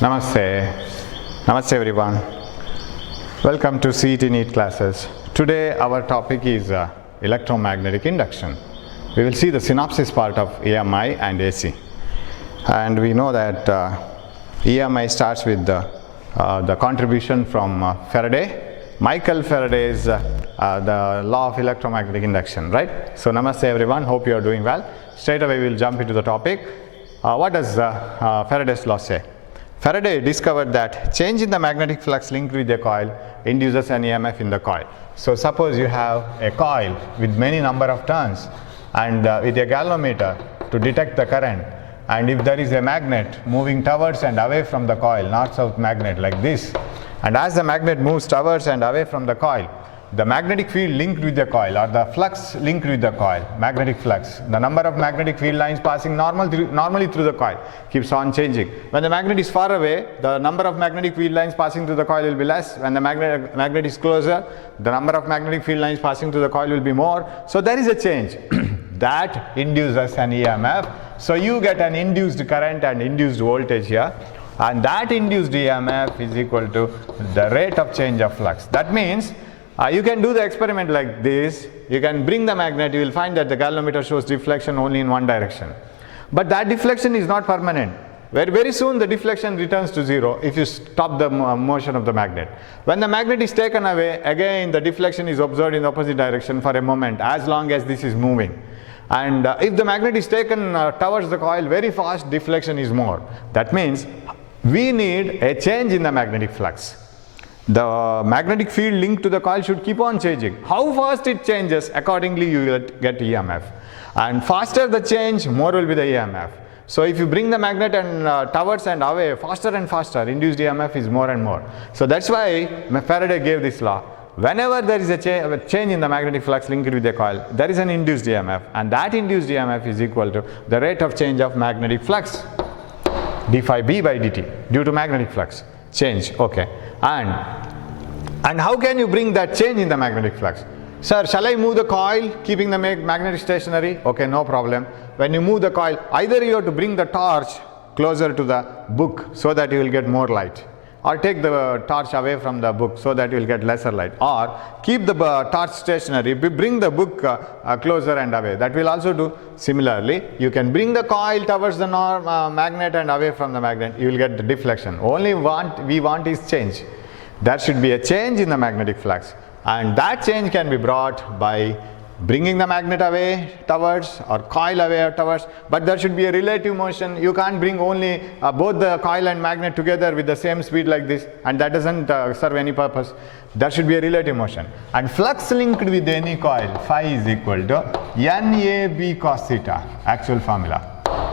Namaste. Namaste everyone. Welcome to CET NEET classes. Today our topic is electromagnetic induction. We will see the synopsis part of EMI and AC. And we know that EMI starts with the contribution from Faraday, Michael Faraday's the law of electromagnetic induction, right? So namaste everyone, hope you are doing well. Straight away we will jump into the topic. What does Faraday's law say? Faraday discovered that change in the magnetic flux linked with a coil induces an EMF in the coil. So suppose you have a coil with many number of turns and with a galvanometer to detect the current, and if there is a magnet moving towards and away from the coil, north-south magnet like this, and as the magnet moves towards and away from the coil, the magnetic field linked with the coil or the flux linked with the coil, magnetic flux, the number of magnetic field lines passing normally through the coil keeps on changing. When the magnet is far away, the number of magnetic field lines passing through the coil will be less. When the magnet is closer, the number of magnetic field lines passing through the coil will be more. So there is a change that induces an EMF. So you get an induced current and induced voltage here, and that induced EMF is equal to the rate of change of flux. That means you can do the experiment like this. You can bring the magnet, you will find that the galvanometer shows deflection only in one direction. But that deflection is not permanent. Very soon the deflection returns to zero if you stop the motion of the magnet. When the magnet is taken away, again the deflection is observed in the opposite direction for a moment as long as this is moving. And if the magnet is taken towards the coil very fast, deflection is more. That means we need a change in the magnetic flux. The magnetic field linked to the coil should keep on changing. How fast it changes, accordingly you will get EMF. And faster the change, more will be the EMF. So if you bring the magnet and towards and away, faster and faster, induced EMF is more and more. So that's why Faraday gave this law. Whenever there is a change in the magnetic flux linked with the coil, there is an induced EMF, and that induced EMF is equal to the rate of change of magnetic flux, d phi b by dt, due to magnetic flux change. Okay. And how can you bring that change in the magnetic flux? Sir, shall I move the coil keeping the magnet stationary? Okay, no problem. When you move the coil, either you have to bring the torch closer to the book so that you will get more light, or take the torch away from the book so that you will get lesser light, or keep the torch stationary, bring the book closer and away. That will also do. Similarly, you can bring the coil towards the magnet and away from the magnet, you will get the deflection. Only we want is change. There should be a change in the magnetic flux, and that change can be brought by bringing the magnet away towards or coil away towards, but there should be a relative motion. You can't bring only both the coil and magnet together with the same speed like this, and that doesn't serve any purpose. There should be a relative motion. And flux linked with any coil, phi is equal to NAB cos theta, actual formula.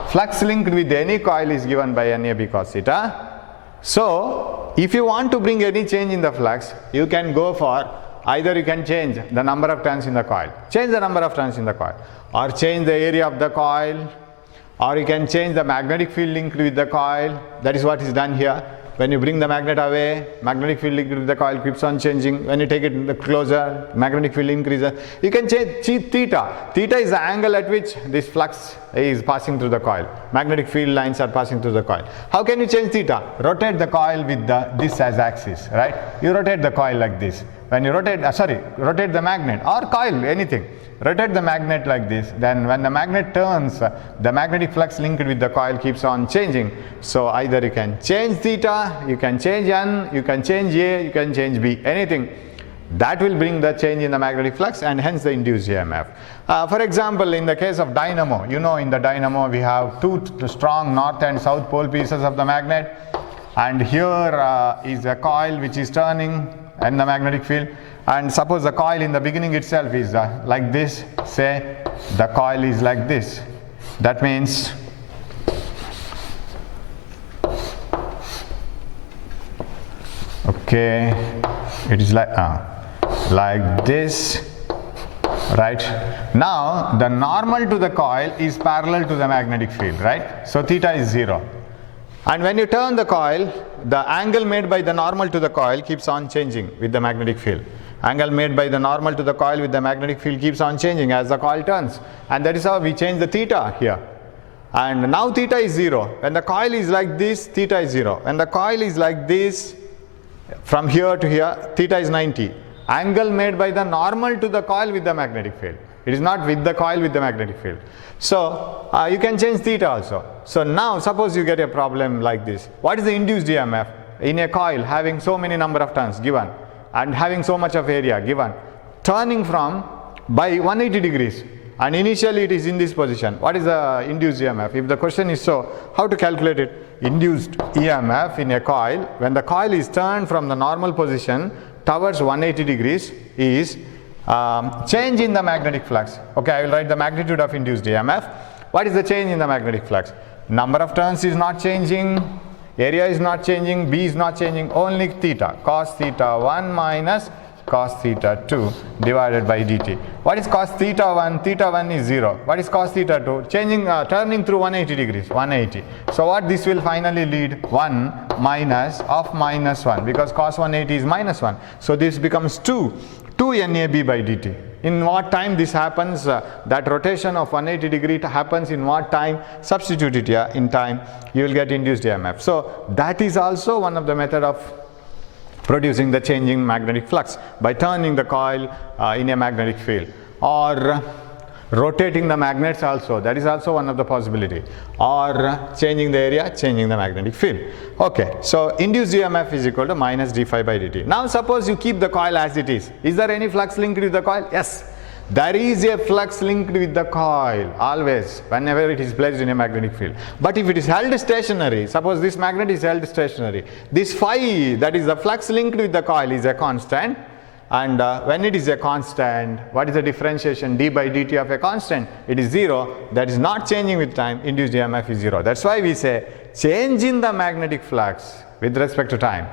Flux linked with any coil is given by NAB cos theta. So if you want to bring any change in the flux, you can go for either you can change the number of turns in the coil, or change the area of the coil, or you can change the magnetic field linked with the coil. That is what is done here. When you bring the magnet away, magnetic field linked with the coil keeps on changing. When you take it closer, magnetic field increases. You can change theta. Theta is the angle at which this flux is passing through the coil. Magnetic field lines are passing through the coil. How can you change theta? Rotate the coil with this as axis, right? You rotate the coil like this. When you rotate the magnet or coil, anything. Rotate the magnet like this. Then when the magnet turns, the magnetic flux linked with the coil keeps on changing. So either you can change theta, you can change N, you can change A, you can change B, anything. That will bring the change in the magnetic flux and hence the induced EMF. For example, in the case of dynamo, you know in the dynamo we have two strong north and south pole pieces of the magnet, and here is a coil which is turning in the magnetic field. And suppose the coil in the beginning itself is like this, say the coil is like this. That means okay, it is like this, right? Now the normal to the coil is parallel to the magnetic field, right? So theta is 0. And when you turn the coil, the angle made by the normal to the coil keeps on changing with the magnetic field. Angle made by the normal to the coil with the magnetic field keeps on changing as the coil turns, and that is how we change the theta here. and now theta is 0. When the coil is like this, theta is 0. When the coil is like this, from here to here, theta is 90. Angle made by the normal to the coil with the magnetic field. It is not with the coil with the magnetic field. So you can change theta also. So now suppose you get a problem like this. What is the induced EMF in a coil having so many number of turns given and having so much of area given, turning from by 180 degrees, and initially it is in this position? What is the induced EMF? If the question is so, how to calculate it? Induced EMF in a coil when the coil is turned from the normal position towards 180 degrees is change in the magnetic flux. Okay, I will write the magnitude of induced EMF. What is the change in the magnetic flux? Number of turns is not changing, area is not changing, B is not changing, only theta, cos theta 1 minus cos theta 2 divided by dt. What is cos theta 1? Theta 1 is 0. What is cos theta 2? Changing, turning through 180 degrees, 180. So what this will finally lead? 1 minus of minus 1, because cos 180 is minus 1. So this becomes 2 NAB by dt. In what time this happens? That rotation of 180 degree happens in what time? Substitute it here in time, you will get induced EMF. So that is also one of the method of producing the changing magnetic flux by turning the coil in a magnetic field, or rotating the magnets also. That is also one of the possibility, or changing the area, changing the magnetic field. Okay, so induced EMF is equal to minus d phi by dt. Now suppose you keep the coil as it is. Is there any flux linked with the coil? Yes. There is a flux linked with the coil always whenever it is placed in a magnetic field. But if it is held stationary, suppose this magnet is held stationary, this phi, that is the flux linked with the coil, is a constant. And when it is a constant, what is the differentiation? D by dt of a constant? It is 0. That is not changing with time. Induced EMF is 0. That's why we say change in the magnetic flux with respect to time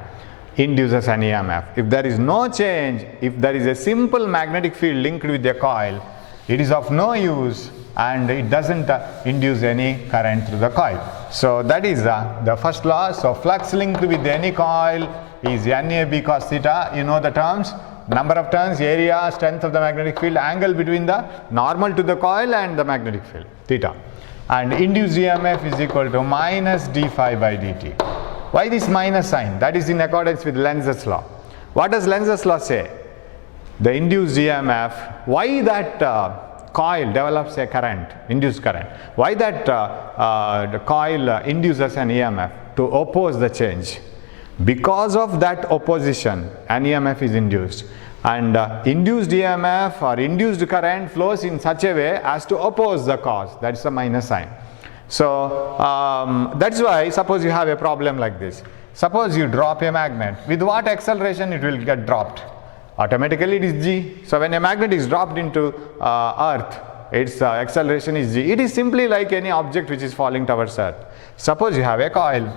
induces an EMF. If there is no change, if there is a simple magnetic field linked with the coil, it is of no use and it doesn't induce any current through the coil. So that is the first law. So flux linked with any coil is NAB cos theta. You know the terms: number of turns, area, strength of the magnetic field, angle between the normal to the coil and the magnetic field, theta. And induced EMF is equal to minus d phi by dt. Why this minus sign? That is in accordance with Lenz's law. What does Lenz's law say? The induced EMF, why that coil develops a current, induced current? Why that the coil induces an EMF? To oppose the change. Because of that opposition, an EMF is induced. And induced EMF or induced current flows in such a way as to oppose the cause. That's the minus sign. So that's why suppose you have a problem like this. Suppose you drop a magnet. With what acceleration it will get dropped? Automatically it is g. So when a magnet is dropped into earth, its acceleration is g. It is simply like any object which is falling towards earth. Suppose you have a coil,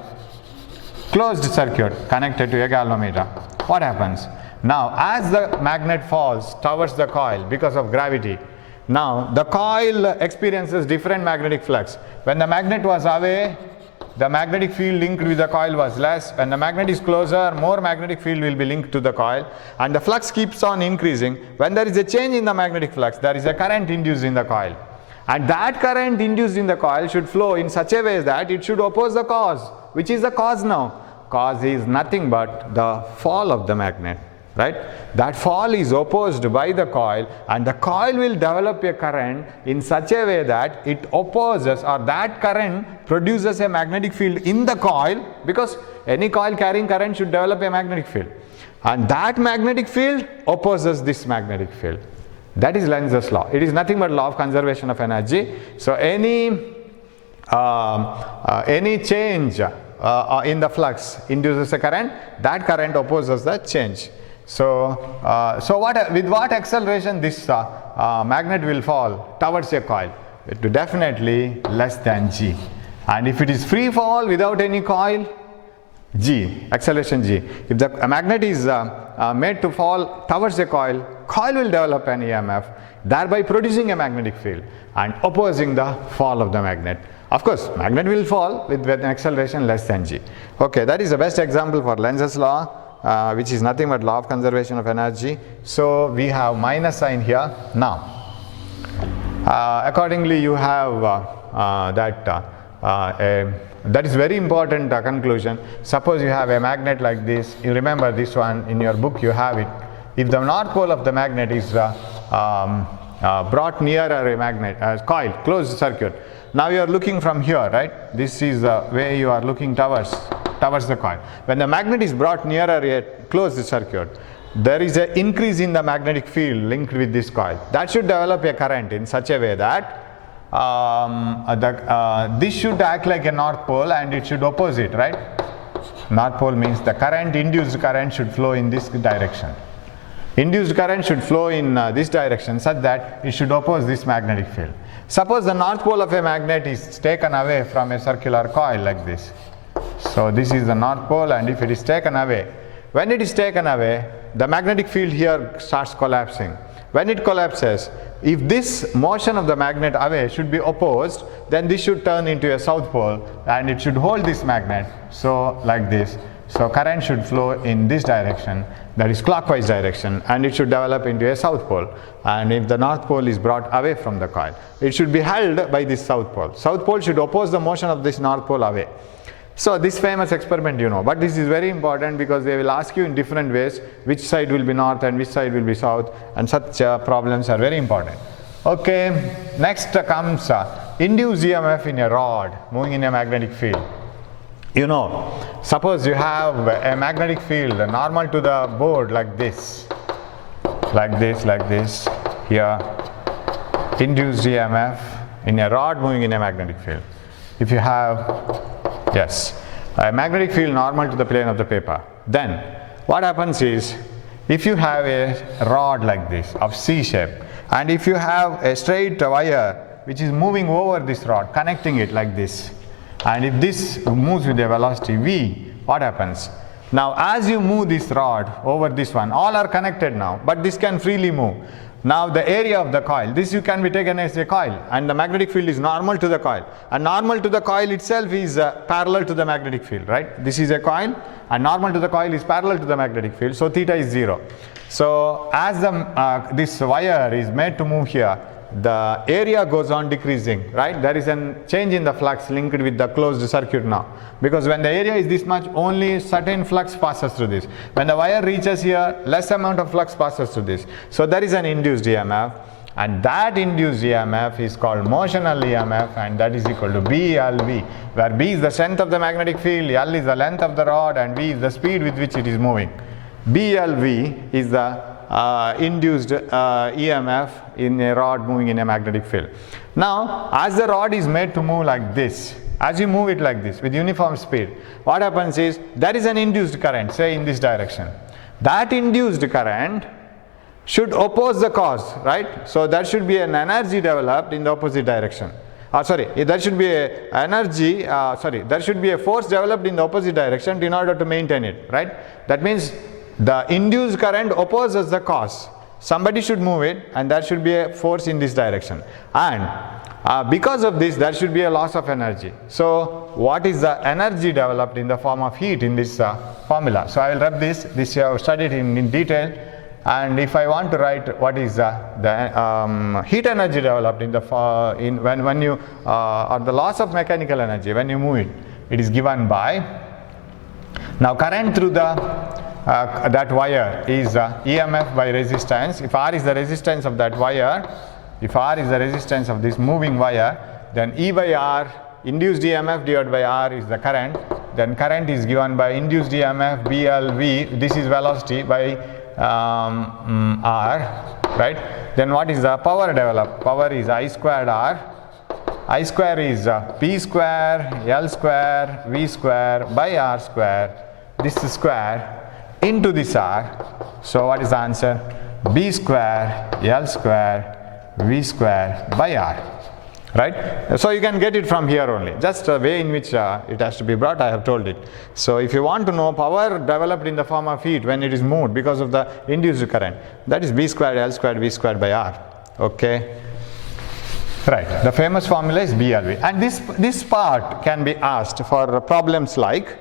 closed circuit connected to a galvanometer. What happens? Now as the magnet falls towards the coil because of gravity, now the coil experiences different magnetic flux. When the magnet was away, the magnetic field linked with the coil was less. When the magnet is closer, more magnetic field will be linked to the coil, and the flux keeps on increasing. When there is a change in the magnetic flux, there is a current induced in the coil, and that current induced in the coil should flow in such a way that it should oppose the cause. Which is the cause now? Cause is nothing but the fall of the magnet, right? That fall is opposed by the coil, and the coil will develop a current in such a way that it opposes, or that current produces a magnetic field in the coil, because any coil carrying current should develop a magnetic field, and that magnetic field opposes this magnetic field. That is Lenz's law. It is nothing but law of conservation of energy. So any change in the flux induces a current, that current opposes the change. So, with what acceleration this magnet will fall towards a coil? It will definitely less than g. And if it is free fall without any coil, g, acceleration g. If the magnet is made to fall towards a coil, coil will develop an EMF, thereby producing a magnetic field and opposing the fall of the magnet. Of course, magnet will fall with an acceleration less than g. Okay, that is the best example for Lenz's law, which is nothing but law of conservation of energy. So we have minus sign here. Now, accordingly, you have that that is very important conclusion. Suppose you have a magnet like this, you remember this one in your book, you have it. If the north pole of the magnet is brought nearer a magnet as coil, closed circuit. Now you are looking from here, right? This is the way you are looking towards the coil. When the magnet is brought nearer a closed circuit, there is an increase in the magnetic field linked with this coil. That should develop a current in such a way that this should act like a north pole and it should oppose it, right? North pole means the current, induced current should flow in this direction. Induced current should flow in this direction such that it should oppose this magnetic field. Suppose the north pole of a magnet is taken away from a circular coil like this. So this is the north pole, and if it is taken away, when it is taken away, the magnetic field here starts collapsing. When it collapses, if this motion of the magnet away should be opposed, then this should turn into a south pole and it should hold this magnet, so like this. So current should flow in this direction, that is clockwise direction, and it should develop into a south pole. And if the north pole is brought away from the coil, it should be held by this south pole. South pole should oppose the motion of this north pole away. So this famous experiment you know, but this is very important because they will ask you in different ways which side will be north and which side will be south, and such problems are very important. Okay, next comes induced EMF in a rod moving in a magnetic field. You know, suppose you have a magnetic field normal to the board like this, here, induced EMF in a rod moving in a magnetic field. If you have, yes, a magnetic field normal to the plane of the paper, then what happens is, if you have a rod like this of C shape, and if you have a straight wire which is moving over this rod, connecting it like this, and if this moves with a velocity v, what happens? Now as you move this rod over this one, all are connected now, but this can freely move. Now the area of the coil, this you can be taken as a coil, and the magnetic field is normal to the coil, and normal to the coil itself is parallel to the magnetic field, right? This is a coil, and normal to the coil is parallel to the magnetic field, so theta is 0. So as this wire is made to move here, the area goes on decreasing, right? There is a change in the flux linked with the closed circuit now, because when the area is this much, only certain flux passes through this. When the wire reaches here, less amount of flux passes through this. So there is an induced EMF, and that induced EMF is called motional EMF, and that is equal to BLV, where B is the strength of the magnetic field, L is the length of the rod, and V is the speed with which it is moving. BLV is the induced EMF in a rod moving in a magnetic field. Now as the rod is made to move like this, as you move it like this with uniform speed, what happens is there is an induced current, say in this direction. That induced current should oppose the cause, right? So there should be an energy developed in the opposite direction. There should be there should be a force developed in the opposite direction in order to maintain it, right? That means the induced current opposes the cause. Somebody should move it, and there should be a force in this direction, and because of this there should be a loss of energy. So what is the energy developed in the form of heat in this formula? So I will rub this you have studied in detail, and if I want to write what is the heat energy developed in the when you or the loss of mechanical energy when you move it, it is given by, now current through the that wire is EMF by resistance. If R is the resistance of that wire, if R is the resistance of this moving wire, then E by R, induced EMF divided by R is the current. Then current is given by induced EMF BLV, this is velocity, by R, right? Then what is the power developed? Power is I squared R. I square is P square, L square, V square by R square, this square into this R. So what is the answer? B square, L square, V square by R, right? So you can get it from here only, just the way in which it has to be brought, I have told it. So if you want to know power developed in the form of heat when it is moved because of the induced current, that is B squared, L squared, V squared by R, okay? Right, the famous formula is BLV, and this part can be asked for problems like,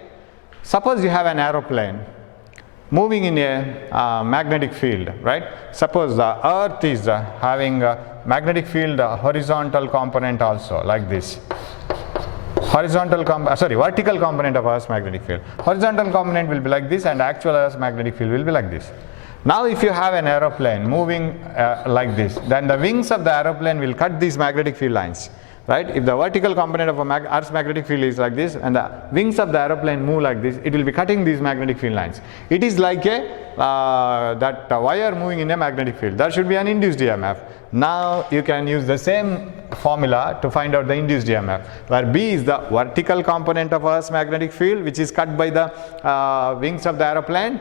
suppose you have an aeroplane moving in a magnetic field, right? Suppose the earth is having a magnetic field horizontal component also, like this. vertical component of Earth's magnetic field. Horizontal component will be like this, and actual Earth's magnetic field will be like this. Now if you have an aeroplane moving like this, then the wings of the aeroplane will cut these magnetic field lines, right? If the vertical component of Earth's magnetic field is like this and the wings of the aeroplane move like this, it will be cutting these magnetic field lines. It is like a wire moving in a magnetic field. There should be an induced EMF. Now you can use the same formula to find out the induced EMF, where B is the vertical component of Earth's magnetic field, which is cut by the wings of the aeroplane.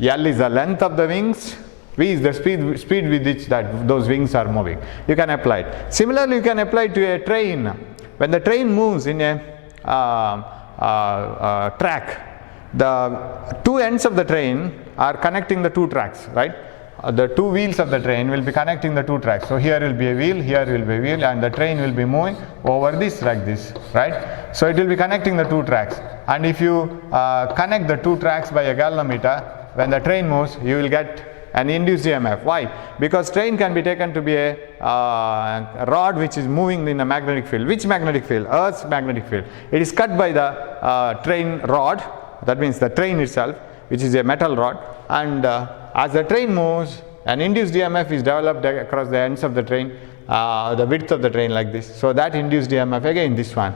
L is the length of the wings. V is the speed with which those wings are moving. You can apply it. Similarly, you can apply it to a train. When the train moves in a track, the two ends of the train are connecting the two tracks, right? The two wheels of the train will be connecting the two tracks. So here will be a wheel, here will be a wheel, and the train will be moving over this like this, right? So it will be connecting the two tracks. And if you connect the two tracks by a galvanometer, when the train moves, you will get an induced EMF. Why? Because train can be taken to be a rod which is moving in a magnetic field. Which magnetic field? Earth's magnetic field. It is cut by the train rod, that means the train itself, which is a metal rod, and as the train moves, an induced EMF is developed across the ends of the train, the width of the train like this. So that induced EMF, again this one,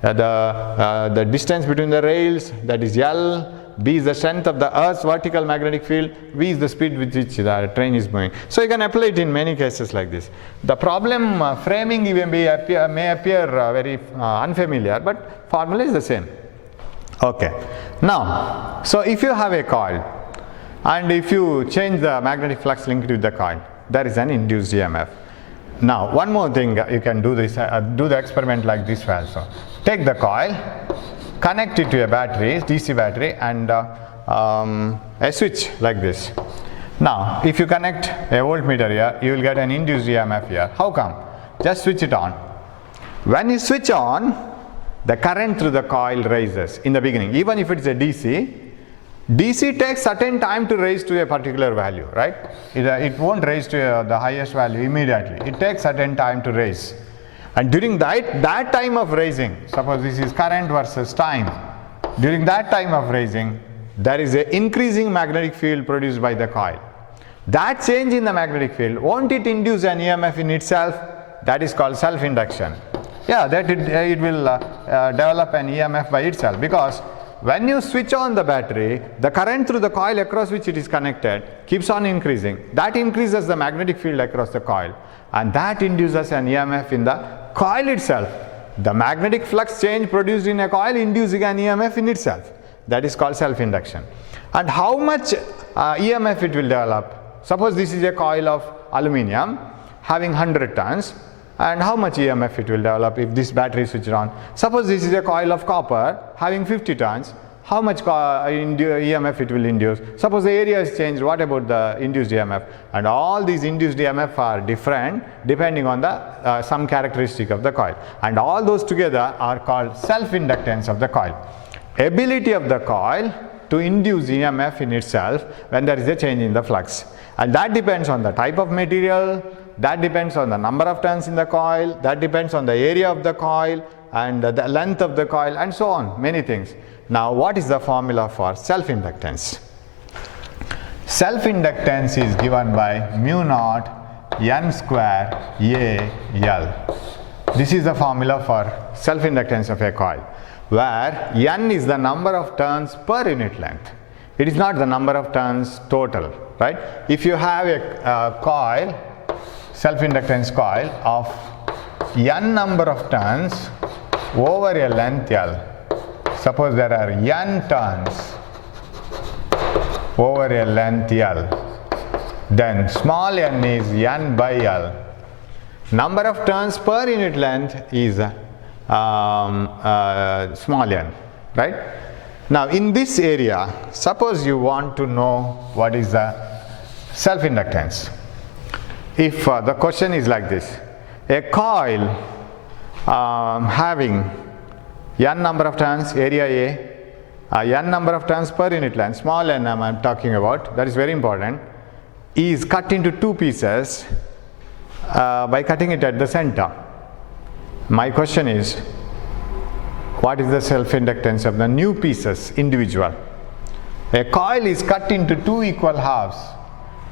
the distance between the rails, that is L. B is the strength of the Earth's vertical magnetic field. V is the speed with which the train is moving. So you can apply it in many cases like this. The problem framing may appear very unfamiliar, but formula is the same. Okay. Now, so if you have a coil and if you change the magnetic flux linked with the coil, there is an induced EMF. Now, one more thing, you can do this, do the experiment like this also. Take the coil, connect it to a battery, DC battery, and a switch like this. Now, if you connect a voltmeter here, you will get an induced EMF here. How come? Just switch it on. When you switch on, the current through the coil rises in the beginning. Even if it's a DC, DC takes certain time to raise to a particular value, right? It won't raise to the highest value immediately. It takes certain time to raise. And during that time of raising, suppose this is current versus time, during that time of raising, there is an increasing magnetic field produced by the coil. That change in the magnetic field, won't it induce an EMF in itself? That is called self-induction. Yeah, that it will develop an EMF by itself, because when you switch on the battery, the current through the coil across which it is connected keeps on increasing. That increases the magnetic field across the coil, and that induces an EMF in the coil itself. The magnetic flux change produced in a coil inducing an EMF in itself. That is called self-induction. And how much EMF it will develop? Suppose this is a coil of aluminium having 100 turns, and how much EMF it will develop if this battery is switched on? Suppose this is a coil of copper having 50 turns, how much EMF it will induce? Suppose the area is changed, what about the induced EMF? And all these induced EMF are different depending on the some characteristic of the coil, and all those together are called self-inductance of the coil. Ability of the coil to induce EMF in itself when there is a change in the flux, and that depends on the type of material, that depends on the number of turns in the coil, that depends on the area of the coil and the length of the coil, and so on, many things. Now, what is the formula for self-inductance? Self-inductance is given by mu naught N square A L. This is the formula for self-inductance of a coil, where N is the number of turns per unit length. It is not the number of turns total, right? If you have a coil, self-inductance coil of N number of turns over a length L, suppose there are N turns over a length L, then small n is N by L. Number of turns per unit length is small n, right? Now in this area, suppose you want to know what is the self-inductance. If the question is like this, a coil having N number of turns, area A, N number of turns per unit length, small n I am talking about, that is very important, is cut into two pieces by cutting it at the center. My question is, What is the self-inductance of the new pieces, individual? A coil is cut into two equal halves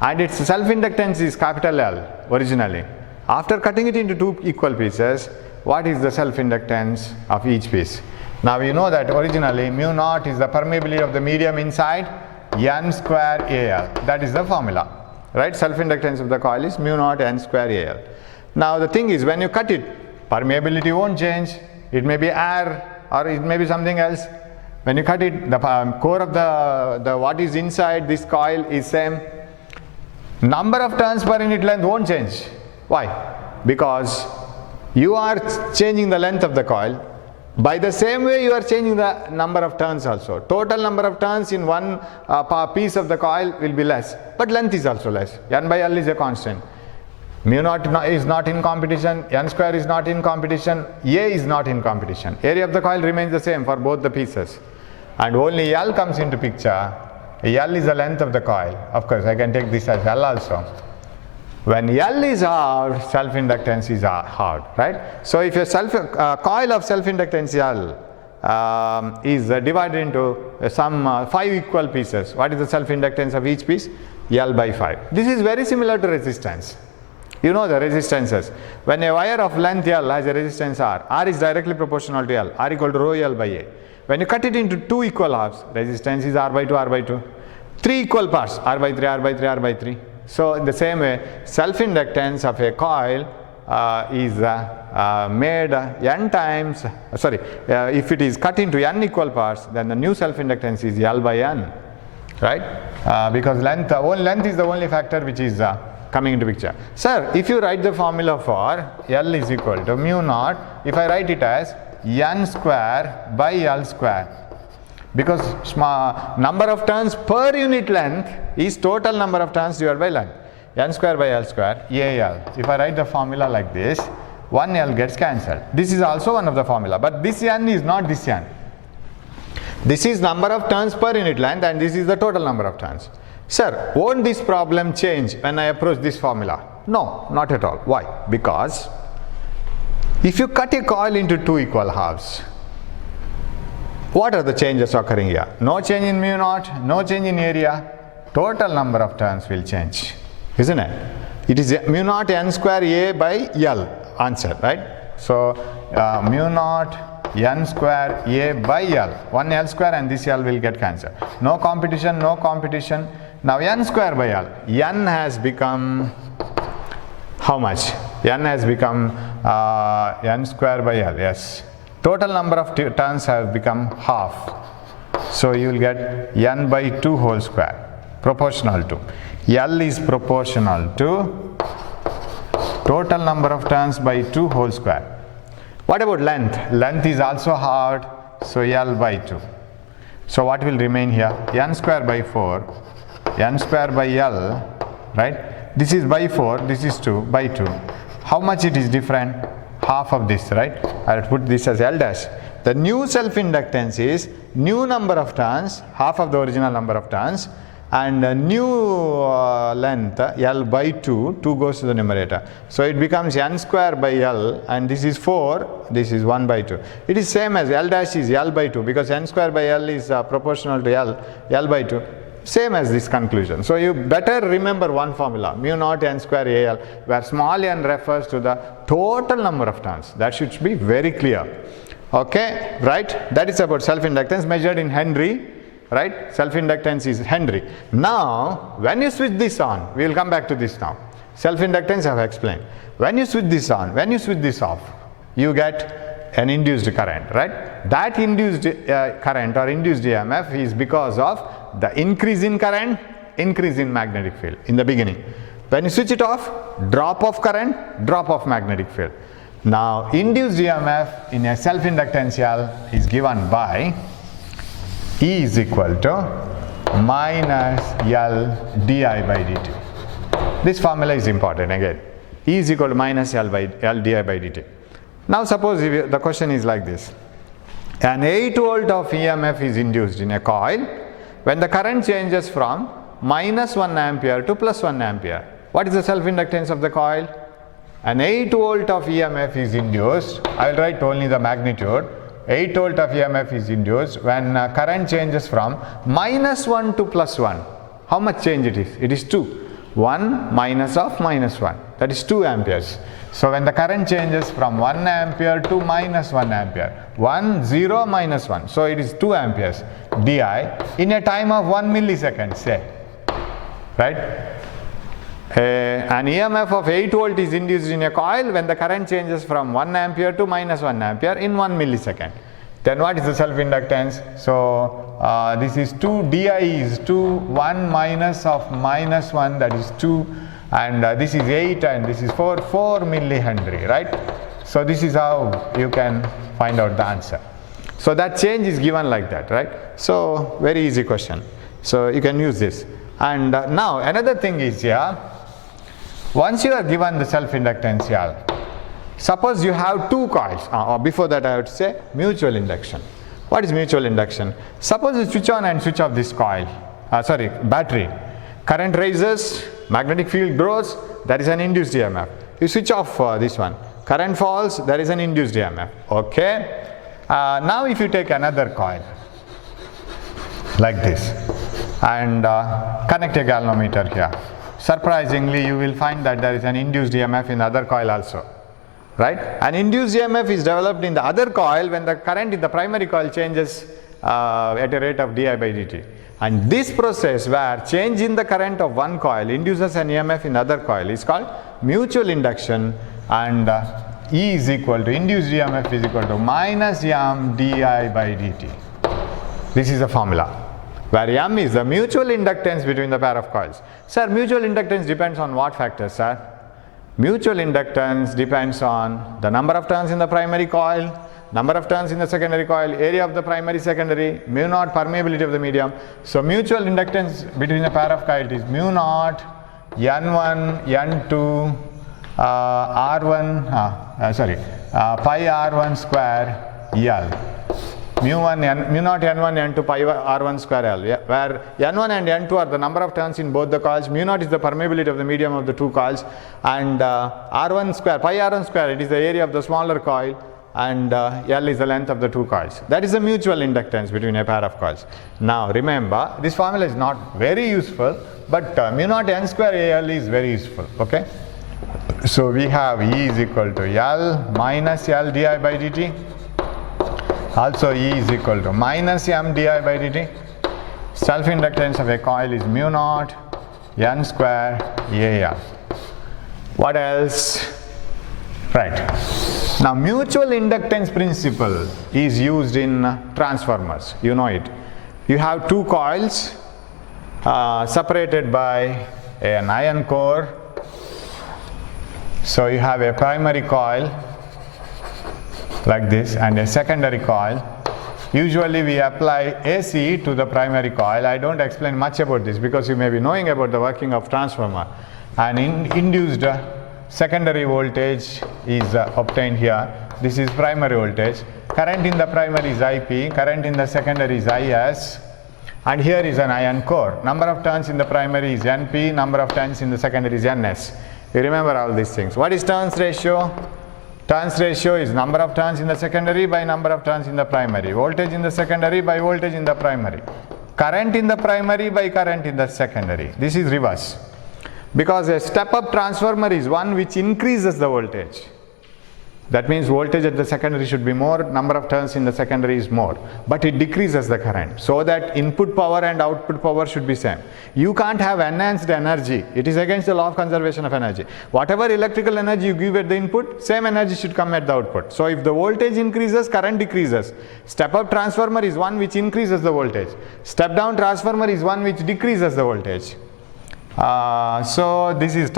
and its self-inductance is capital L originally. After cutting it into two equal pieces, what is the self-inductance of each piece? Now you know that originally mu naught is the permeability of the medium inside N square AL. That is the formula, right? Self-inductance of the coil is mu naught N square AL. Now the thing is, when you cut it, permeability won't change. It may be air or it may be something else. When you cut it, the core of the what is inside this coil is same. Number of turns per unit length won't change. Why? Because you are changing the length of the coil. By the same way you are changing the number of turns also. Total number of turns in one piece of the coil will be less, but length is also less. N by L is a constant. Mu naught is not in competition, N square is not in competition, A is not in competition. Area of the coil remains the same for both the pieces. And only L comes into picture. L is the length of the coil. Of course, I can take this as L also. When L is hard, self-inductance is hard, right? So if a coil of self-inductance L is divided into some 5 equal pieces, what is the self-inductance of each piece? L by 5. This is very similar to resistance. You know the resistances. When a wire of length L has a resistance R, R is directly proportional to L, R equal to rho L by A. When you cut it into two equal halves, resistance is R by 2, R by 2. 3 equal parts, R by 3, R by 3, R by 3. So in the same way, self-inductance of a coil is made N times, if it is cut into N equal parts, then the new self-inductance is L by N, right? Because length is the only factor which is coming into picture. Sir, if you write the formula for L is equal to mu naught, if I write it as N square by L square, because number of turns per unit length is total number of turns divided by length. N square by L square, AL. If I write the formula like this, one L gets cancelled. This is also one of the formula, but this N is not this N. This is number of turns per unit length and this is the total number of turns. Sir, won't this problem change when I approach this formula? No, not at all. Why? Because if you cut a coil into two equal halves, what are the changes occurring here? No change in mu naught, no change in area, total number of turns will change, isn't it? It is mu naught N square A by L, answer, right? So mu naught N square A by L, one L square and this L will get cancelled. No competition, no competition. Now N square by L, N has become how much? N has become N square by L, yes. Total number of turns have become half. So you will get N by 2 whole square, proportional to. L is proportional to total number of turns by 2 whole square. What about length? Length is also hard, so L by 2. So what will remain here? N square by 4, N square by L, right? This is by 4, this is 2, by 2. How much it is different? Half of this, right? I will put this as L dash. The new self-inductance is new number of turns, half of the original number of turns, and new length L by 2, 2 goes to the numerator. So it becomes N square by L, and this is 4, this is 1 by 2. It is same as L dash is L by 2 because N square by L is proportional to L by 2. Same as this conclusion. So you better remember one formula, mu naught N square AL, where small n refers to the total number of turns. That should be very clear. Okay, right? That is about self-inductance measured in Henry, right? Self-inductance is Henry. Now, when you switch this on, we will come back to this now. Self-inductance I have explained. When you switch this on, when you switch this off, you get an induced current, right? That induced current or induced EMF is because of the increase in current, increase in magnetic field in the beginning. When you switch it off, drop of current, drop of magnetic field. Now, induced EMF in a self-inductance L is given by E is equal to minus L di by dt. This formula is important again. E is equal to minus L di by dt. Now, suppose if the question is like this. An 8 volt of EMF is induced in a coil when the current changes from minus 1 ampere to plus 1 ampere. What is the self-inductance of the coil? An 8 volt of EMF is induced. I will write only the magnitude. 8 volt of EMF is induced when current changes from -1 to +1. How much change it is? It is 2. 1 minus of -1, that is 2 amperes. So when the current changes from 1 ampere to -1 ampere, 1, 0, -1, so it is 2 amperes di in a time of 1 millisecond, say, right? An EMF of 8 volt is induced in a coil when the current changes from 1 ampere to -1 ampere in 1 millisecond. Then what is the self-inductance? So this is 2, di is 2, 1 minus of -1, that is 2, and this is 8 and this is 4 millihenry, right? So this is how you can find out the answer. So that change is given like that, right? So very easy question. So you can use this. And now another thing is here, once you are given the self-inductance here, suppose you have two coils, or before that I have to say mutual induction. What is mutual induction? Suppose you switch on and switch off this coil, battery. Current rises, magnetic field grows, there is an induced EMF. You switch off this one, current falls, there is an induced EMF. Okay. Now if you take another coil like this and connect a galvanometer here, surprisingly you will find that there is an induced EMF in the other coil also, right? An induced EMF is developed in the other coil when the current in the primary coil changes at a rate of di by dt. And this process where change in the current of one coil induces an EMF in other coil is called mutual induction, and E is equal to induced EMF is equal to minus m di by dt. This is the formula, where m is the mutual inductance between the pair of coils. Sir, mutual inductance depends on what factors, sir? Mutual inductance depends on the number of turns in the primary coil, number of turns in the secondary coil, area of the primary secondary, mu naught permeability of the medium. So mutual inductance between a pair of coils is mu naught N1 N2 pi R1 square L. Mu naught N1 N2 pi R1 square L, where N1 and N2 are the number of turns in both the coils, mu naught is the permeability of the medium of the two coils, and R1 square, pi R1 square, it is the area of the smaller coil, and L is the length of the two coils. That is the mutual inductance between a pair of coils. Now remember, this formula is not very useful, but mu naught N square L is very useful, okay? So we have E is equal to L minus L di by dt. Also E is equal to minus m di by dt. Self-inductance of a coil is mu naught N square Al. What else? Right. Now mutual inductance principle is used in transformers. You know it. You have two coils separated by an iron core. So you have a primary coil like this and a secondary coil. Usually we apply AC to the primary coil. I don't explain much about this because you may be knowing about the working of transformer. And induced secondary voltage is obtained here. This is primary voltage. Current in the primary is IP, current in the secondary is IS, and here is an iron core. Number of turns in the primary is NP, number of turns in the secondary is NS. You remember all these things. What is turns ratio? Turns ratio is number of turns in the secondary by number of turns in the primary. Voltage in the secondary by voltage in the primary. Current in the primary by current in the secondary. This is reverse. Because a step-up transformer is one which increases the voltage. That means voltage at the secondary should be more, number of turns in the secondary is more. But it decreases the current, so that input power and output power should be same. You can't have enhanced energy. It is against the law of conservation of energy. Whatever electrical energy you give at the input, same energy should come at the output. So if the voltage increases, current decreases. Step-up transformer is one which increases the voltage. Step-down transformer is one which decreases the voltage. So this is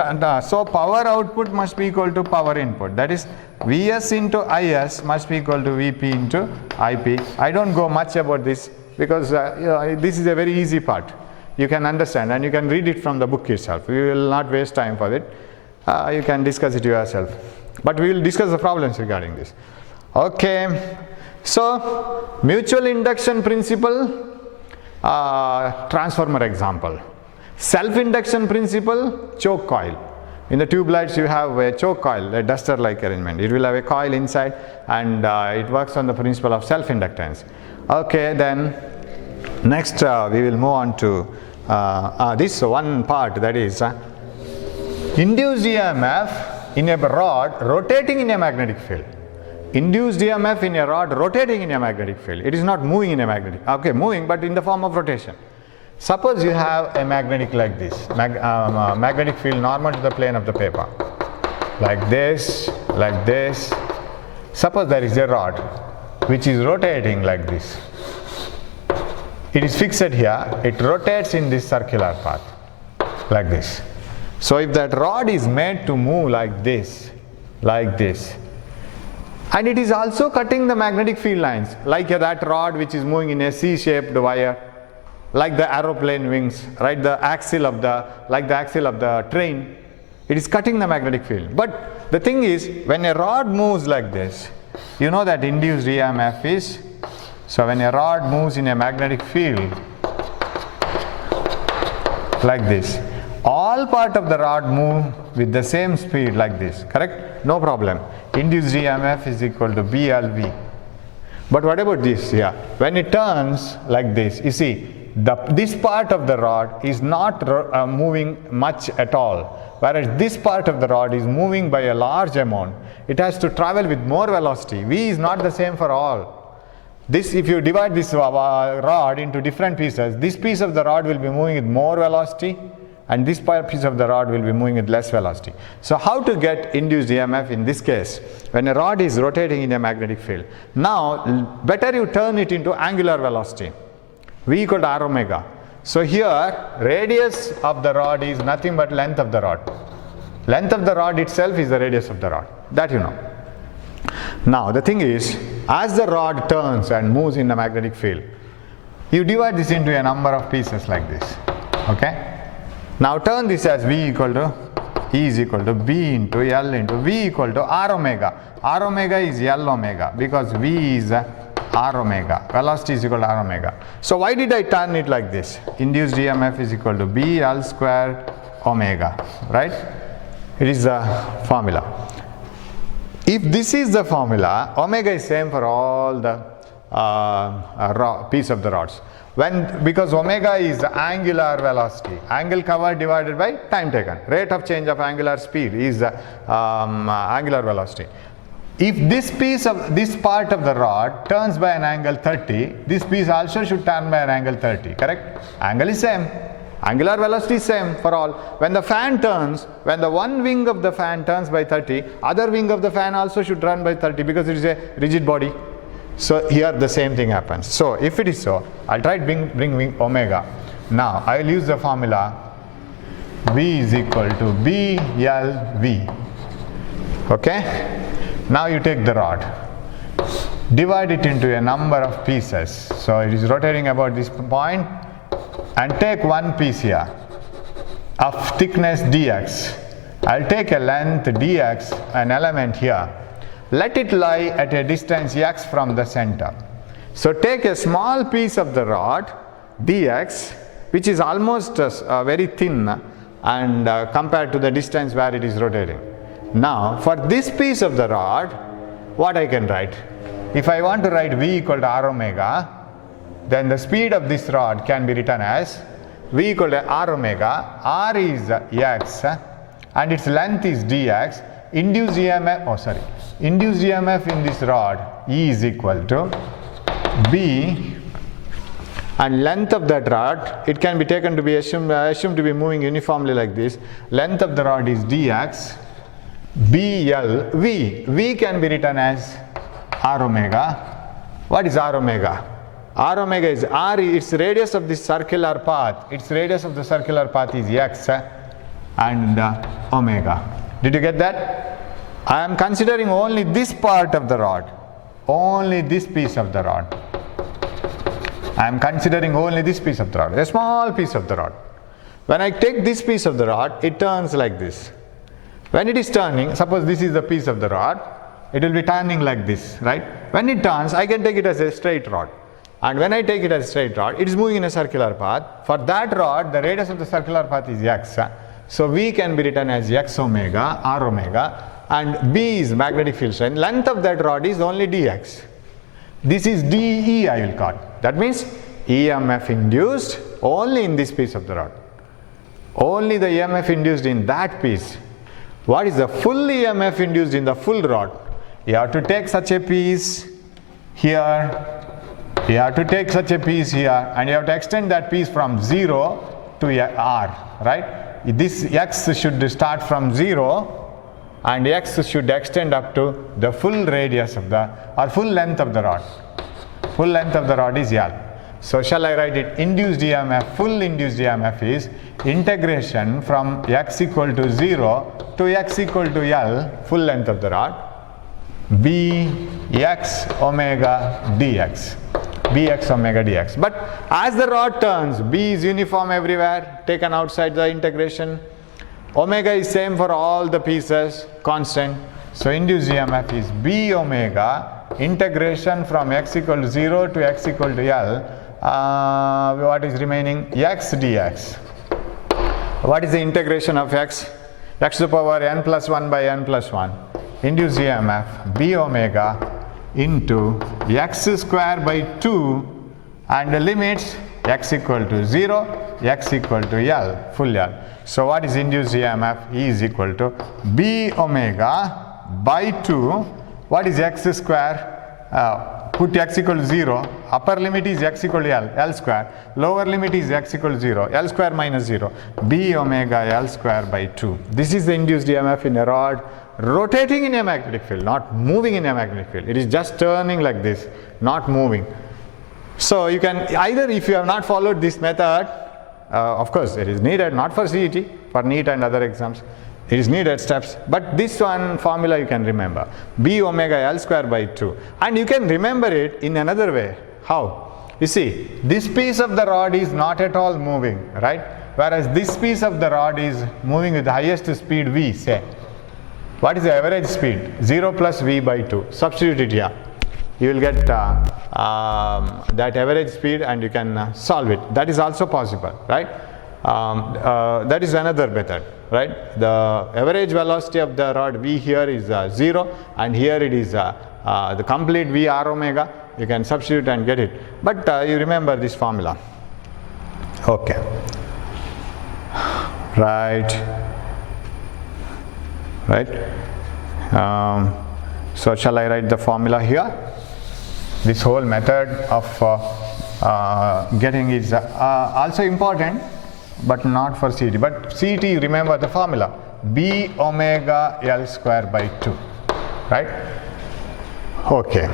so power output must be equal to power input. That is Vs into Is must be equal to Vp into Ip. I don't go much about this because this is a very easy part. You can understand and you can read it from the book itself. We will not waste time for it. You can discuss it yourself. But we will discuss the problems regarding this. Okay. So mutual induction principle, transformer example. Self-induction principle, choke coil. In the tube lights you have a choke coil, a duster like arrangement. It will have a coil inside, and it works on the principle of self-inductance. Okay, then next we will move on to this one part, that is induced EMF in a rod rotating in a magnetic field. Induced EMF in a rod rotating in a magnetic field. It is not moving in a magnetic, okay, moving, but in the form of rotation. Suppose you have a magnetic like this, magnetic field normal to the plane of the paper, like this, like this. Suppose there is a rod which is rotating like this. It is fixed here, it rotates in this circular path, like this. So if that rod is made to move like this, and it is also cutting the magnetic field lines, like that rod which is moving in a C-shaped wire, like the aeroplane wings, right? Like the axle of the train, it is cutting the magnetic field. But the thing is, when a rod moves like this, you know that induced EMF is, so when a rod moves in a magnetic field like this, all part of the rod move with the same speed like this, correct? No problem. Induced EMF is equal to BLV. But what about this here? When it turns like this, you see, this part of the rod is not moving much at all, whereas this part of the rod is moving by a large amount. It has to travel with more velocity. V is not the same for all. This, if you divide this rod into different pieces, this piece of the rod will be moving with more velocity, and this piece of the rod will be moving with less velocity. So how to get induced EMF in this case, when a rod is rotating in a magnetic field? Now, better you turn it into angular velocity. V equal to R omega. So here, radius of the rod is nothing but length of the rod. Length of the rod itself is the radius of the rod. That you know. Now the thing is, as the rod turns and moves in the magnetic field, you divide this into a number of pieces like this. Okay? Now turn this as V equal to E is equal to B into L into V equal to R omega. R omega is L omega because V is R omega. Velocity is equal to R omega. So why did I turn it like this? Induced EMF is equal to B L squared omega, right? It is the formula. If this is the formula, omega is same for all the piece of the rods. Because omega is angular velocity, angle covered divided by time taken. Rate of change of angular speed is angular velocity. If this part of the rod turns by an angle 30, this piece also should turn by an angle 30, correct? Angle is same. Angular velocity is same for all. When the fan turns, when the one wing of the fan turns by 30, other wing of the fan also should run by 30 because it is a rigid body. So here the same thing happens. So if it is so, I'll try to bring wing omega. Now I will use the formula V is equal to BLV. Okay? Now you take the rod, divide it into a number of pieces. So it is rotating about this point, and take one piece here of thickness dx. I'll take a length dx, an element here. Let it lie at a distance x from the center. So take a small piece of the rod dx, which is almost very thin and compared to the distance where it is rotating. Now for this piece of the rod, what I can write? If I want to write V equal to R omega, then the speed of this rod can be written as V equal to R omega. R is x and its length is dx. Induced EMF in this rod E is equal to B, and length of that rod, it can be taken to be assumed to be moving uniformly like this. Length of the rod is dx. BL, V can be written as R omega. What is R omega? R omega is its radius of this circular path. Its radius of the circular path is x and omega. Did you get that? I am considering only this part of the rod, only this piece of the rod. I am considering only this piece of the rod, a small piece of the rod. When I take this piece of the rod, it turns like this. When it is turning, suppose this is the piece of the rod, it will be turning like this, right? When it turns, I can take it as a straight rod. And when I take it as a straight rod, it is moving in a circular path. For that rod, the radius of the circular path is x. So V can be written as x omega, r omega, and B is magnetic field strength. Length of that rod is only dx. This is dE I will call. That means EMF induced only in this piece of the rod. Only the EMF induced in that piece. What is the full EMF induced in the full rod? You have to take such a piece here, you have to take such a piece here, and you have to extend that piece from 0 to r, right? This x should start from 0 and x should extend up to the full radius of the, or full length of the rod. Full length of the rod is L. So shall I write it? Induced EMF, full induced EMF is integration from x equal to 0 to x equal to L, full length of the rod, B x omega dx. Bx omega dx. But as the rod turns, B is uniform everywhere, taken outside the integration. Omega is same for all the pieces, constant. So induced EMF is B omega integration from x equal to 0 to x equal to L. What is remaining? X dx. What is the integration of x? X to the power n plus 1 by n plus 1. Induced EMF B omega into x square by 2 and the limits x equal to 0, x equal to L, full L. So what is induced EMF? E is equal to B omega by 2. What is x square? Put x equal to 0, upper limit is x equal to L, L square, lower limit is x equal to 0, L square minus 0, B omega L square by 2. This is the induced EMF in a rod rotating in a magnetic field, not moving in a magnetic field. It is just turning like this, not moving. So you can either, if you have not followed this method, of course it is needed, not for CET, for NEET and other exams, it is needed steps, but this one formula you can remember, B omega L square by 2, and you can remember it in another way. How? You see, this piece of the rod is not at all moving, right? Whereas this piece of the rod is moving with the highest speed V, say. What is the average speed? 0 plus V by 2. Substitute it here. You will get that average speed and you can solve it. That is also possible, right? That is another method, right? The average velocity of the rod V here is 0 and here it is the complete V r omega. You can substitute and get it. But you remember this formula. Okay. Right. So shall I write the formula here? This whole method of getting is also important, but not for CET. But CET, remember the formula, B omega L square by 2, right? Okay,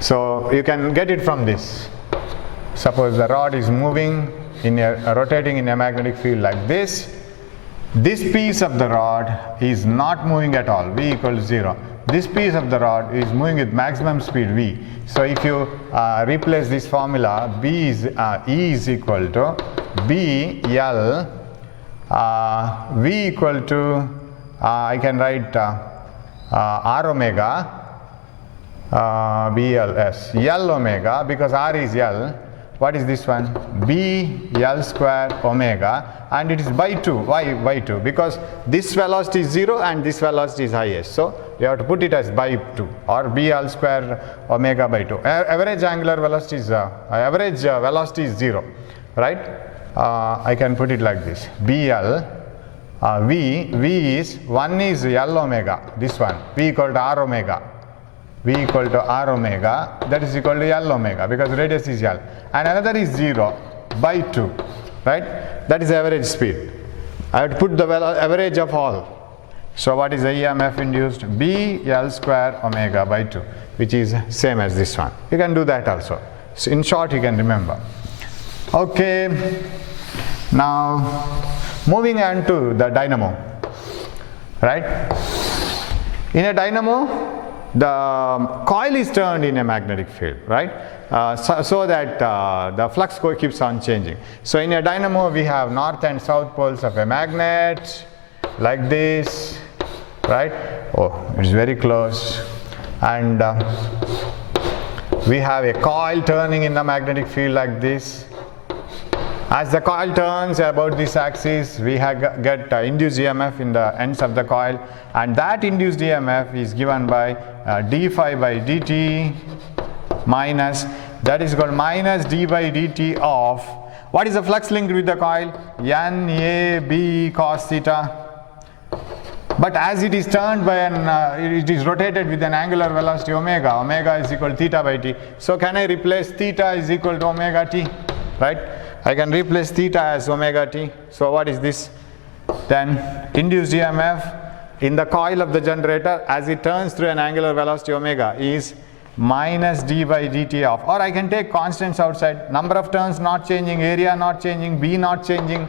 so you can get it from this. Suppose the rod is moving in a rotating in a magnetic field like this. This piece of the rod is not moving at all, V equals 0. This piece of the rod is moving with maximum speed V. So if you replace this formula, E is equal to B L, V equal to, I can write R omega, B L S, L omega, because R is L. What is this one? B L square omega, and it is by 2. Why by 2? Because this velocity is 0 and this velocity is highest. So you have to put it as by 2 or B L square omega by 2. Average angular velocity is average velocity is 0, right? I can put it like this: B L V is 1 is L omega. This one V equal to R omega. V equal to R omega, that is equal to L omega, because radius is L, and another is 0 by 2, right? That is average speed. I have to put the average of all. So what is the EMF induced? B L square omega by 2, which is same as this one. You can do that also. So in short, you can remember. Okay, now moving on to the dynamo, right? In a dynamo, the coil is turned in a magnetic field, right? So that the flux keeps on changing. So in a dynamo, we have north and south poles of a magnet like this, right? Oh, it's very close. And we have a coil turning in the magnetic field like this. As the coil turns about this axis, we get induced EMF in the ends of the coil, and that induced EMF is given by d phi by dt minus, that is called minus d by dt of, what is the flux linked with the coil? NAB cos theta. But as it is turned by it is rotated with an angular velocity omega. Omega is equal to theta by t. So can I replace theta is equal to omega t? Right? I can replace theta as omega t. So what is this? Then induced EMF in the coil of the generator as it turns through an angular velocity omega is minus d by dt of, or I can take constants outside. Number of turns not changing, area not changing, B not changing,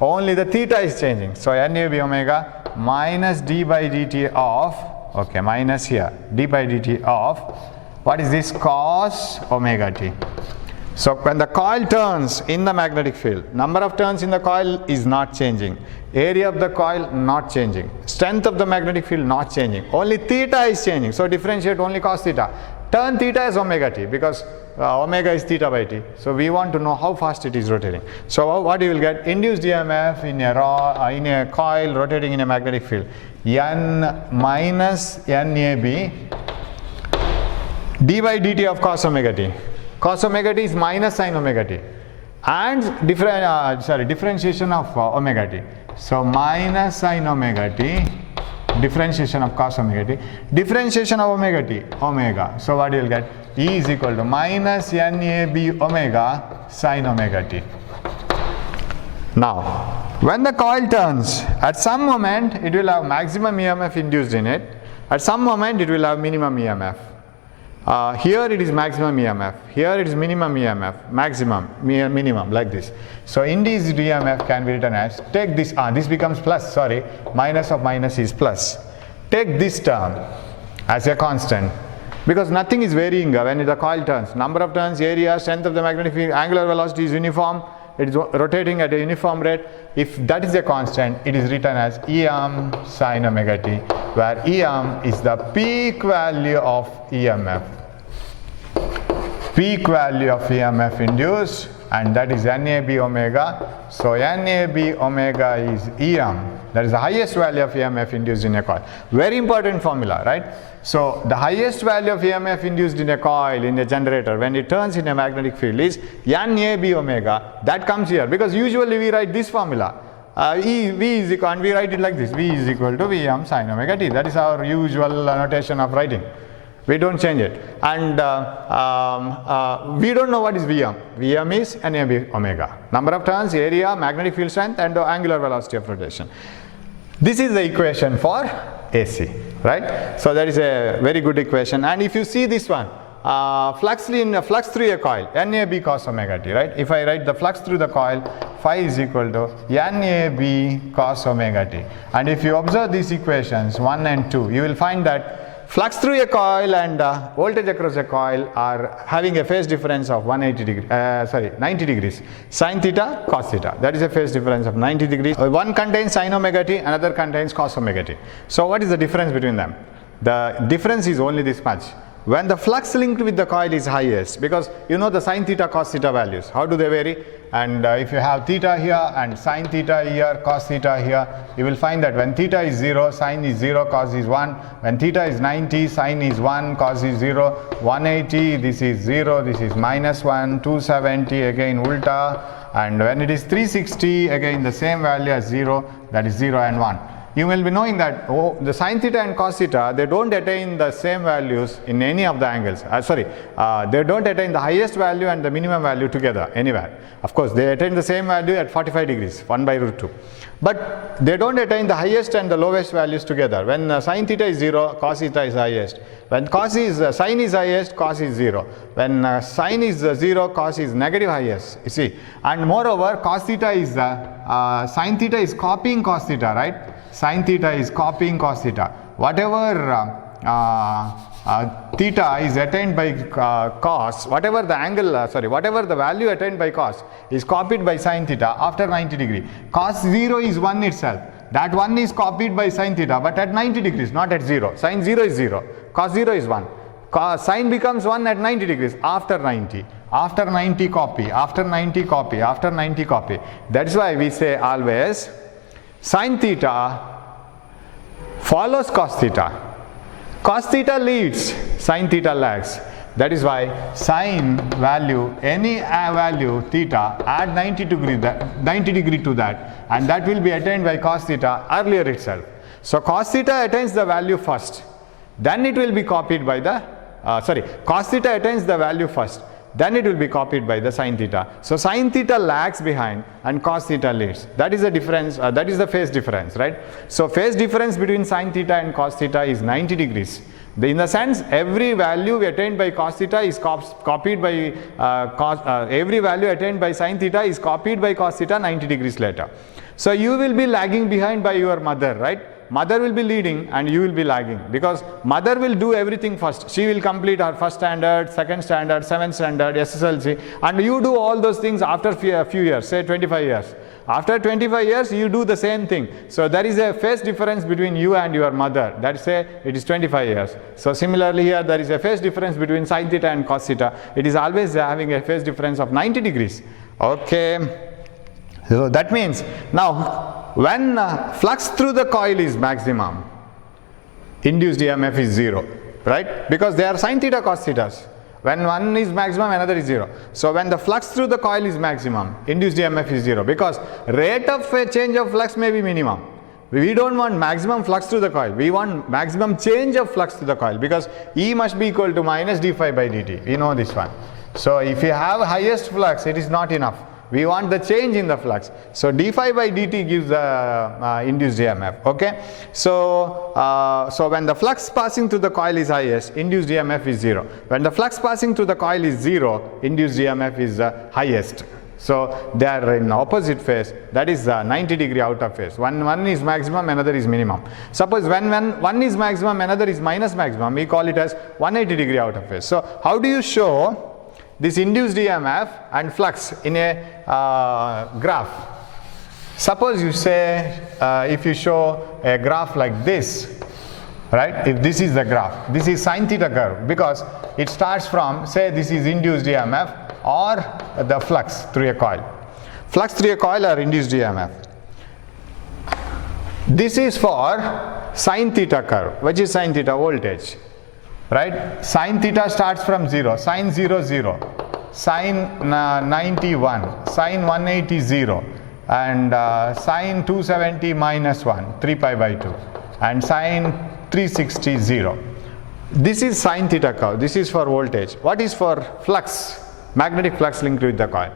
only the theta is changing. So NAB omega minus d by dt of, okay, minus here, d by dt of, what is this? Cos omega t. So when the coil turns in the magnetic field, number of turns in the coil is not changing, area of the coil not changing, strength of the magnetic field not changing, only theta is changing. So differentiate only cos theta. Turn theta as omega t because omega is theta by t. So we want to know how fast it is rotating. So what you will get? Induced EMF in a coil rotating in a magnetic field, N minus NAB d by dt of cos omega t. Cos omega t is minus sin omega t, and differentiation of omega t. So minus sin omega t, differentiation of cos omega t, differentiation of omega t, omega. So what you will get? E is equal to minus NAB omega sin omega t. Now, when the coil turns, at some moment it will have maximum EMF induced in it, at some moment it will have minimum EMF. Here it is maximum EMF, here it is minimum EMF, maximum, minimum, like this. So induced EMF can be written as, take this, this becomes plus, sorry, minus of minus is plus. Take this term as a constant, because nothing is varying when the coil turns. Number of turns, area, strength of the magnetic field, angular velocity is uniform, it is rotating at a uniform rate. If that is a constant, it is written as EM sin omega t, where EM is the peak value of EMF. Peak value of EMF induced, and that is NAB omega. So NAB omega is EM, that is the highest value of EMF induced in a coil. Very important formula, right? So the highest value of EMF induced in a coil, in a generator, when it turns in a magnetic field is NAB omega. That comes here because usually we write this formula. V is equal, and we write it like this, V is equal to Vm sin omega t. That is our usual notation of writing. We don't change it. And we don't know what is Vm. Vm is NAB omega. Number of turns, area, magnetic field strength, and the angular velocity of rotation. This is the equation for AC, right? So that is a very good equation. And if you see this one, flux through a coil, NAB cos omega t, right? If I write the flux through the coil, phi is equal to NAB cos omega t. And if you observe these equations 1 and 2, you will find that flux through a coil and voltage across a coil are having a phase difference of 90 degrees. Sin theta, cos theta. That is a phase difference of 90 degrees. One contains sin omega t, another contains cos omega t. So what is the difference between them? The difference is only this much. When the flux linked with the coil is highest, because you know the sin theta, cos theta values, how do they vary? And if you have theta here and sin theta here, cos theta here, you will find that when theta is 0, sin is 0, cos is 1. When theta is 90, sin is 1, cos is 0. 180, this is 0, this is minus 1. 270, again ulta. And when it is 360, again the same value as 0, that is 0 and 1. You will be knowing that the sin theta and cos theta, they don't attain the same values in any of the angles. They don't attain the highest value and the minimum value together anywhere. Of course, they attain the same value at 45 degrees, 1 by root 2. But they don't attain the highest and the lowest values together. When sin theta is 0, cos theta is highest. When sin is highest, cos is 0. When sin is 0, cos is negative highest, you see. And moreover, cos theta is, sin theta is copying cos theta, right? Sin theta is copying cos theta. Whatever theta is attained by cos, whatever the value attained by cos is copied by sin theta after 90 degree. Cos 0 is 1 itself. That 1 is copied by sin theta, but at 90 degrees, not at 0. Sin 0 is 0. Cos 0 is 1. Sin becomes 1 at 90 degrees after 90. after 90 copy, after 90 copy, after 90 copy. That's why we say always sin theta follows cos theta. Cos theta leads, sin theta lags. That is why sin value, any value theta, add 90 degree to that, and that will be attained by cos theta earlier itself. So cos theta attains the value first, then it will be copied by the cos theta attains the value first, then it will be copied by the sin theta. So sin theta lags behind and cos theta leads. That is the difference, that is the phase difference, right? So phase difference between sin theta and cos theta is 90 degrees. In the sense, every value attained by cos theta is copied by every value attained by sin theta is copied by cos theta 90 degrees later. So you will be lagging behind by your mother, right? Mother will be leading and you will be lagging, because mother will do everything first. She will complete her first standard, second standard, seventh standard, SSLC, and you do all those things after a few years, say 25 years. After 25 years, you do the same thing. So there is a phase difference between you and your mother. That is, say it is 25 years. So similarly here, there is a phase difference between sin theta and cos theta. It is always having a phase difference of 90 degrees. Okay. So that means now when flux through the coil is maximum, induced EMF is 0, right? Because they are sin theta cos thetas. When one is maximum, another is 0. So when the flux through the coil is maximum, induced EMF is 0, because rate of change of flux may be minimum. We don't want maximum flux through the coil. We want maximum change of flux through the coil, because E must be equal to minus d phi by dt. We know this one. So if you have highest flux, it is not enough. We want the change in the flux. So d phi by dt gives the induced EMF. Okay. So so when the flux passing through the coil is highest, induced EMF is 0. When the flux passing through the coil is 0, induced EMF is highest. So they are in opposite phase. That is 90 degree out of phase. One is maximum, another is minimum. Suppose when one is maximum, another is minus maximum, we call it as 180 degree out of phase. So how do you show this induced EMF and flux in a graph? Suppose you say, if you show a graph like this, right? If this is the graph, this is sin theta curve, because it starts from, say this is induced EMF or the flux through a coil. Flux through a coil or induced EMF. This is for sin theta curve, which is sin theta voltage. Right? Sin theta starts from 0, sin 0, 0, sin 91, sin 180, 0, and sin 270 minus 1, 3 pi by 2, and sin 360, 0. This is sin theta curve. This is for voltage. What is for flux? Magnetic flux linked with the coil.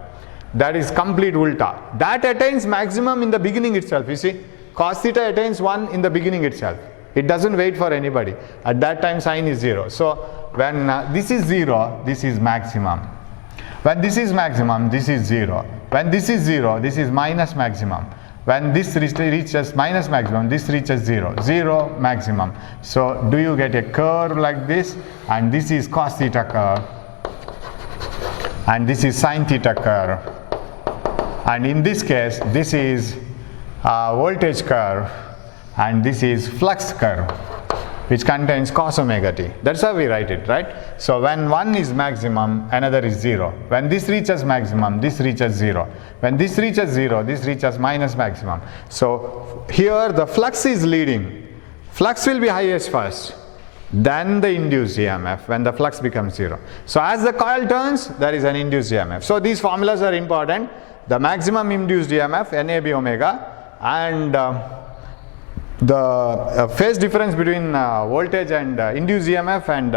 That is complete ulta. That attains maximum in the beginning itself. You see, cos theta attains 1 in the beginning itself. It doesn't wait for anybody. At that time, sin is 0. So when this is 0, this is maximum. When this is maximum, this is 0. When this is 0, this is minus maximum. When this reaches minus maximum, this reaches 0. 0 maximum. So do you get a curve like this? And this is cos theta curve. And this is sin theta curve. And in this case, this is voltage curve. And this is flux curve, which contains cos omega t. That's how we write it, right? So when one is maximum, another is 0. When this reaches maximum, this reaches 0. When this reaches 0, this reaches minus maximum. So here the flux is leading. Flux will be highest first, then the induced EMF when the flux becomes 0. So as the coil turns, there is an induced EMF. So these formulas are important. The maximum induced EMF, NAB omega, and the phase difference between voltage and induced EMF and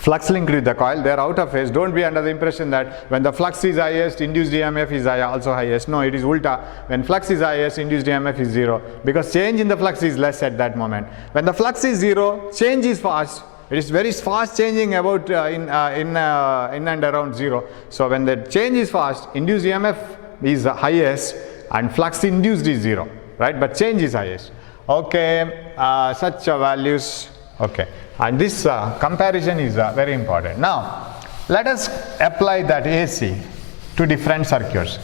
flux linked with the coil, they are out of phase. Don't be under the impression that when the flux is highest, induced EMF is also highest. No, it is ulta. When flux is highest, induced EMF is 0, because change in the flux is less at that moment. When the flux is 0, change is fast. It is very fast changing about in and around 0. So when the change is fast, induced EMF is highest and flux induced is 0, right? But change is highest. Okay, such values. Okay, and this comparison is very important. Now let us apply that AC to different circuits.